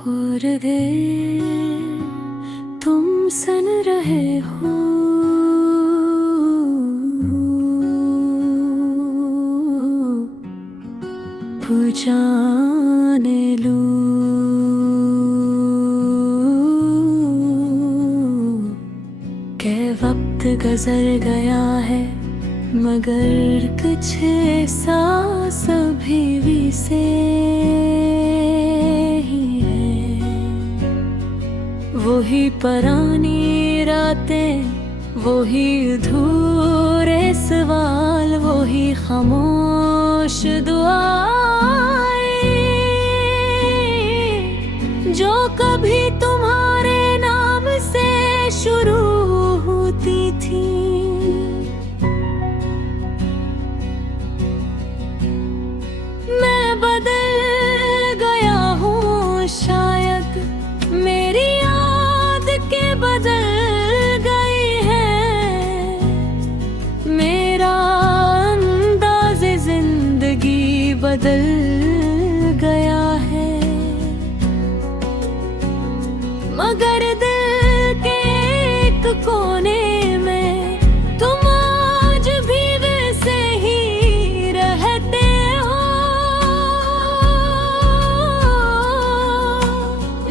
और दे तुम सन रहे हो, जाने लूं के वक्त गुजर गया है, मगर कुछ एहसास अभी भी से ही है। वही पुरानी रातें, वही अधूरे सवाल, वही खामोश दुआएं जो कभी तुम्हारे नाम से शुरू होती थी। मैं बदल गया हूँ शायद, मेरी याद के बदल गई है, मेरा अंदाज़े जिंदगी बदल गया है। मगर दिल के एक कोने में तुम आज भी वैसे ही रहते हो।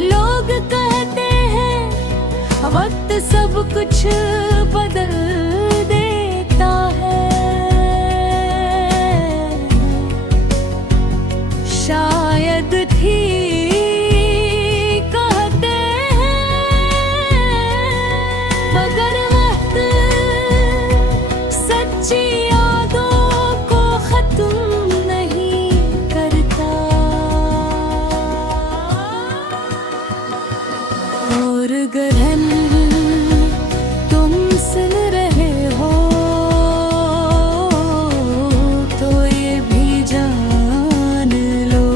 लोग कहते हैं वक्त सब कुछ बदल देता है, शायद ठीक कहते हैं, मगर वक्त सच्ची यादों को खत्म नहीं करता। और गहन तुम सुन रहे हो तो ये भी जान लो,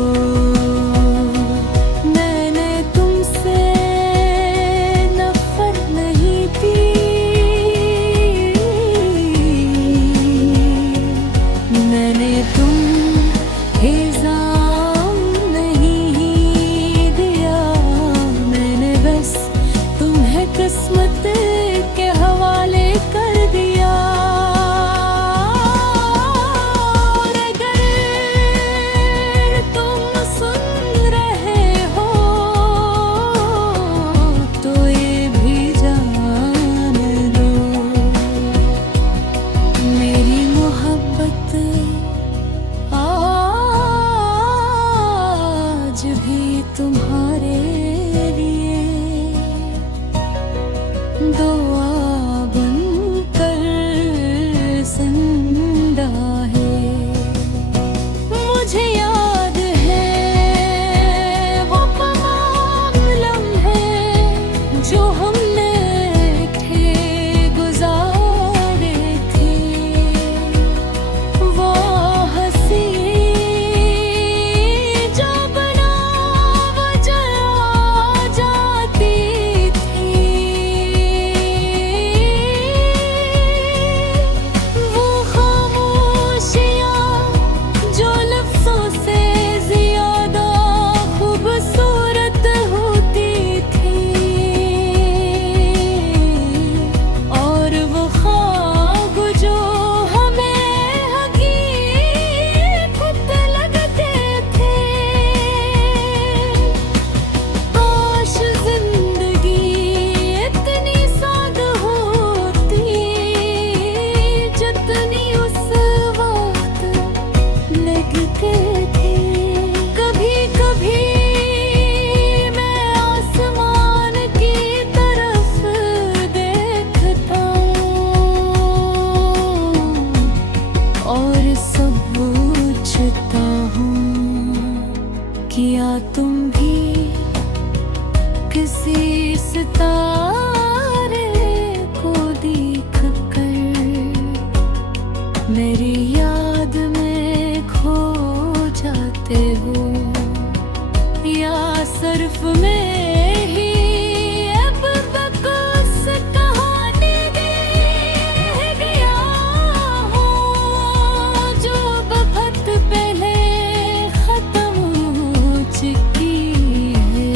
मैंने तुमसे नफरत नहीं की, मैंने तुम इल्जाम नहीं दिया, मैंने बस तुम्हें किस्मत के हवाले कर दिया। और अगर तुम सुन रहे हो तो ये भी जान लो, मेरी मोहब्बत आज भी तुम्हारे लिए दुआ बनकर जिंदा है। मुझे याद है वो तमाम लम्हे जो हमने थे गुजारे थे, वो हंसी जो बना वजह जाती थी, वो खामोशियाँ जो लफ्ज़ों से ज़्यादा खूबसूरत होती थी, और वो ख्वाब जो हमें हकीकत लगते थे। काश जिंदगी इतनी साद होती जितनी उस वक्त लगते थे। कभी कभी मैं आसमान की तरफ देखता हूँ और सब पूछता हूँ, क्या तुम भी किसी सितारे को देख कर मेरी याद में खो जाते हो, या सिर्फ मैं ही अब बकवास कहानी दे गया हूँ जो बहुत पहले खत्म हो चुकी है।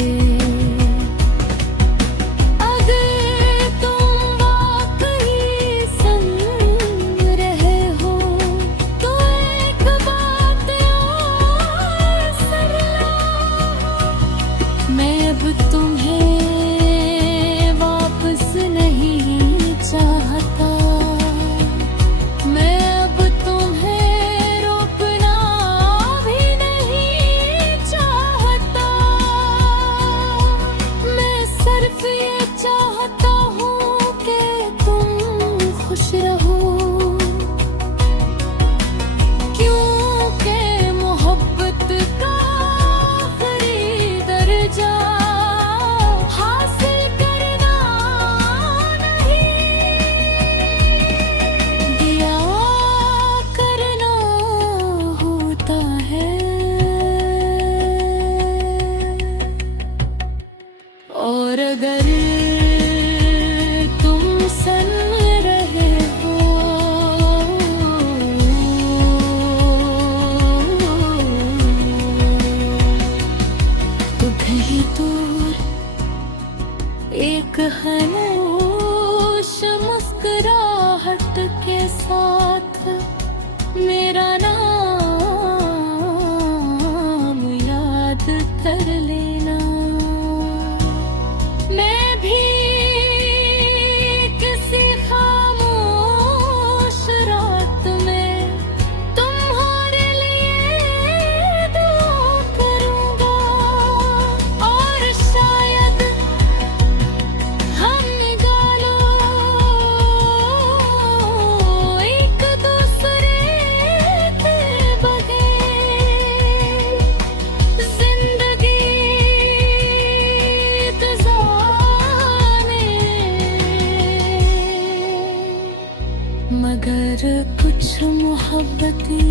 मगर कुछ मोहब्बती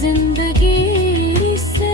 जिंदगी से